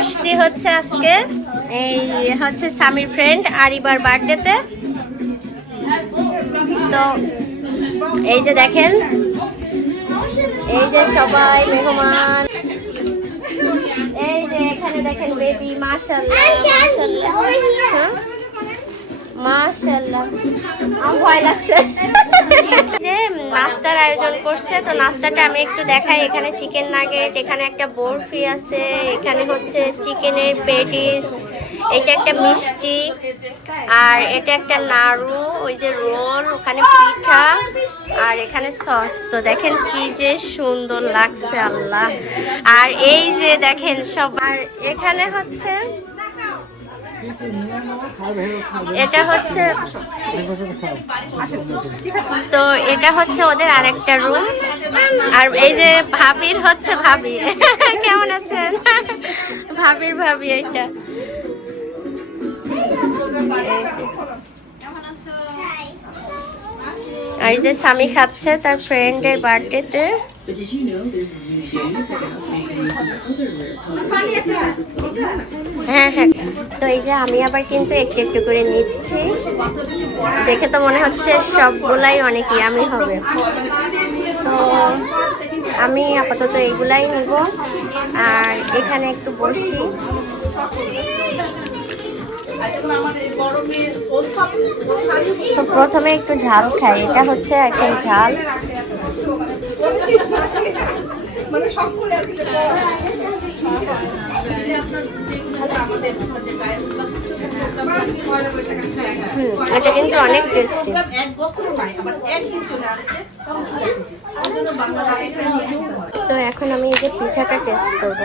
আসছি হচ্ছে আজকে, এই হচ্ছে স্বামীর ফ্রেন্ড আরিবার বার্থডেতে তো। এই যে দেখেন, এই যে সবাই মেহমান। এই যে এখানে দেখেন বেবি মাশাআল্লাহ মাশাআল্লাহ। হ্যাঁ? ভয় লাগছে। যে নাস্তার আয়োজন করছে, তো নাস্তাটা আমি একটু দেখাই। এখানে চিকেন নাগেট, এখানে একটা বরফি আছে, এখানে হচ্ছে চিকেনের পেটিস, এটা একটা মিষ্টি, আর এটা একটা নাড়ু, ওই যে রোল, ওখানে পিঠা, আর এখানে সস। তো দেখেন কি যে সুন্দর লাগছে, আল্লাহ। আর এই যে দেখেন সব, আর এখানে হচ্ছে এটা হচ্ছে তো এটা হচ্ছে ওদের আরেকটা রুম আর এই যে ভাবির হচ্ছে ভাবি। কেমন আছেন? ভাবির ভাবি এটা। আর যে স্বামী খাচ্ছে তার ফ্রেন্ডের বার্থডেতে But did you know there's a new James that lots of other rare colors? হ্যাঁ হ্যাঁ তো এই যে আমি আবার কিন্তু একটু একটু করে নিচ্ছি দেখে তো মনে হচ্ছে সবগুলাই অনেক ইয়ামি হবে তো আমি আপাতত এইগুলাই নিব আর এখানে একটু বসি তো প্রথমে একটু ঝাল খাই এটা হচ্ছে একটা ঝাল হুম এটা কিন্তু অনেক টেস্টি তো এখন আমি এই যে পিঠাটা টেস্ট করব।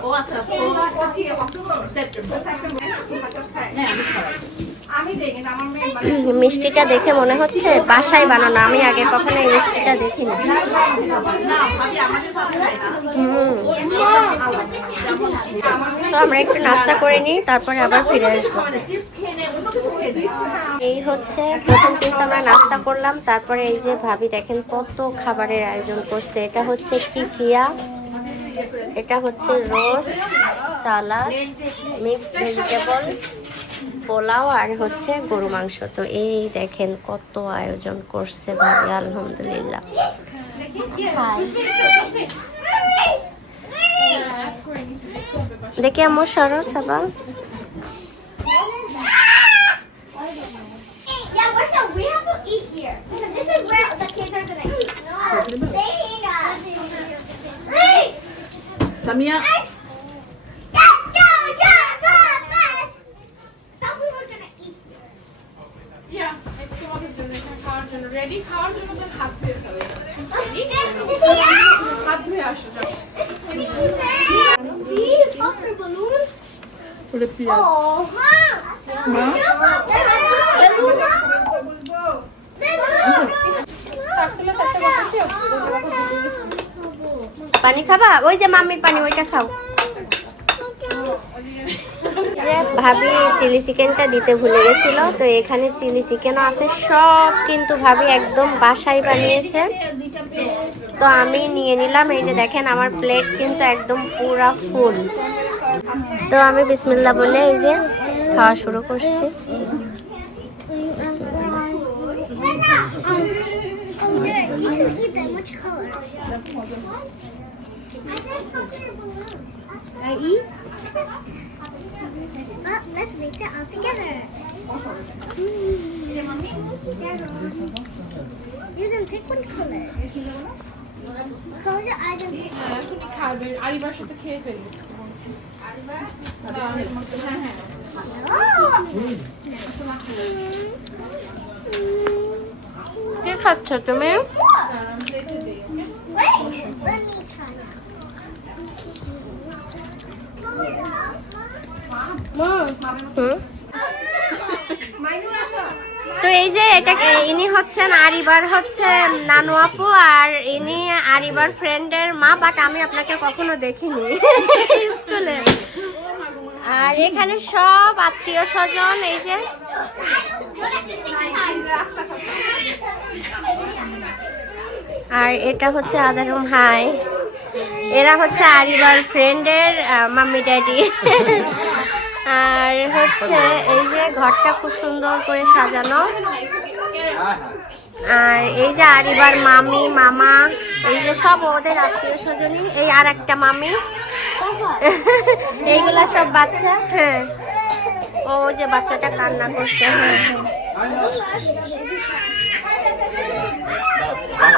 ও আচ্ছা সেপ্টেম্বর? মিষ্টিটা দেখে মনে হচ্ছে বাসায় বানানো আমি আগে কখনো এই মিষ্টিটা দেখিনি। তো আমরা একটু নাস্তা করে নিই তারপরে আবার ফিরে আসব। এই হচ্ছে প্রথম কিন্তু আমরা নাস্তা করলাম তারপরে এই যে ভাবি দেখেন কত খাবারের আয়োজন করছে। এটা হচ্ছে টিকিয়া এটা হচ্ছে roast salad mixed vegetable pulao আর হচ্ছে গরু মাংস তো এই দেখেন কত আয়োজন করছে ভাবি আলহামদুলিল্লাহ। দেখি আমার সরো সাবা Yeah, রেডি খাওয়ার জন্য তো হাত ধুয়ে ফেলে হাত ধুয়ে আসো যাও। পানি খাবা? ওই যে মাম্মির পানি ওইটা খাও। যে ভাবি চিলি চিকেনটা দিতে ভুলে গেছিল, তো এখানে চিলি চিকেনও আছে। সব কিন্তু ভাবি একদম বাসায় বানিয়েছে। তো আমি নিয়ে নিলাম, এই যে দেখেন আমার প্লেট কিন্তু একদম পুরা ফুল তো আমি বিসমিল্লা বলে এই যে খাওয়া শুরু করছি। বিসমিল্লাহ। You can eat them. Which color? I eat? Well, let's mix it all together. You can pick one color. Close your eyes and pick. এখনই খাবে আরিবার সাথে খেয়ে ফেলি বলছি হ্যাঁ হ্যাঁ Oh! কি খাচ্ছ তুমি তো এই যে এটা ইনি হচ্ছেন আরিবার হচ্ছে নানু আপু আর ইনি আরিবার ফ্রেন্ডের মা বাট আমি আপনাকে কখনো দেখিনি। স্কুলে। আর এখানে সব আত্মীয় স্বজন এই যে। আর এটা হচ্ছে আদারুম হাই। এরা হচ্ছে আরিবার ফ্রেন্ডের মাম্মি ড্যাডি আর হচ্ছে এই যে ঘরটা খুব সুন্দর করে সাজানো। আর এই যে আর এবার মামি, মামা, এই যে সব ওদের আত্মীয় স্বজনই, এই আর একটা মামি। এইগুলা সব বাচ্চা হ্যাঁ। ও যে বাচ্চাটা কান্না করছে হ্যাঁ।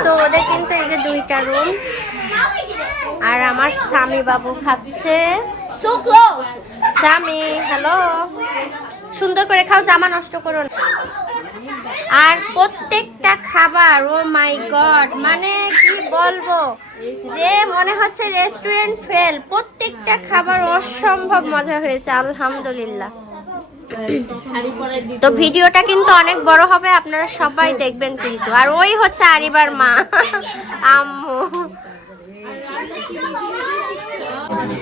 তো ওদের কিন্তু এই যে দুইটা রুম আর আমার স্বামী বাবু খাচ্ছে। স্বামী হ্যালো সুন্দর করে খাও, জামা নষ্ট করো আর প্রত্যেকটা খাবার ও মাই গড মানে কি বলব? যে মনে হচ্ছে রেস্টুরেন্ট ফেল প্রত্যেকটা খাবার অসম্ভব মজা হয়েছে, আলহামদুলিল্লাহ। তো ভিডিওটা কিন্তু অনেক বড় হবে, আপনারা সবাই দেখবেন কিন্তু। আর ওই হচ্ছে আরিবার মা, আম্মু।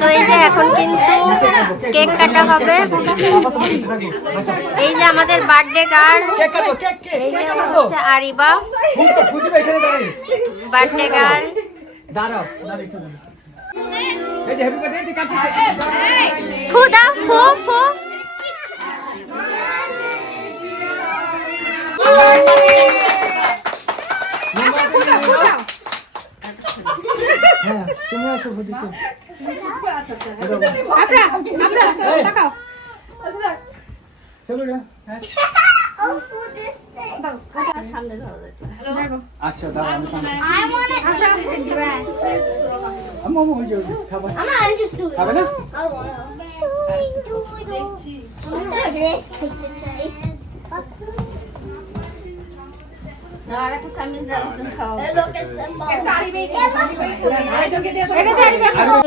তো এই যে এখন কিন্তু কেক কাটা হবে। এই যে আমাদের বার্থডে গার্ল এই যে হচ্ছে আরিবা। বার্থডে গার্ল দাঁড়াও দাঁড়াও একটু দাঁড়াও। এই যে হ্যাপি বার্থডে কাটতেছে ফু দাও ফু ফু হ্যাঁ তুমি আসো হ্যাঁ Oh, হয়ে খাবার I'm not interested. খাবে না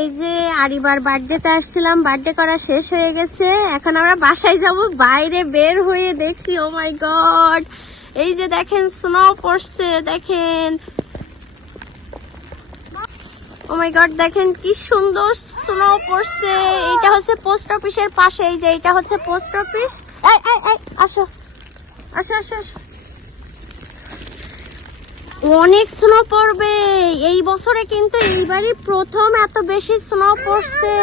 এই যে আরিবার বার্থডেতে আসছিলাম বার্থডে করা শেষ হয়ে গেছে। এখন আমরা বাসায় যাব বাইরে বের হয়ে দেখছি ও মাই গড এই যে দেখেন স্নো পড়ছে দেখেন। ও মাই গড দেখেন কি সুন্দর স্নো পড়ছে। এটা হচ্ছে পোস্ট অফিসের পাশে এই যে এটা হচ্ছে পোস্ট অফিস এই এই এই আসো। আসো আসো আসো। অনেক স্নো পড়বে। এই বছরে কিন্তু এইবারই প্রথম এত বেশি স্নো পড়ছে।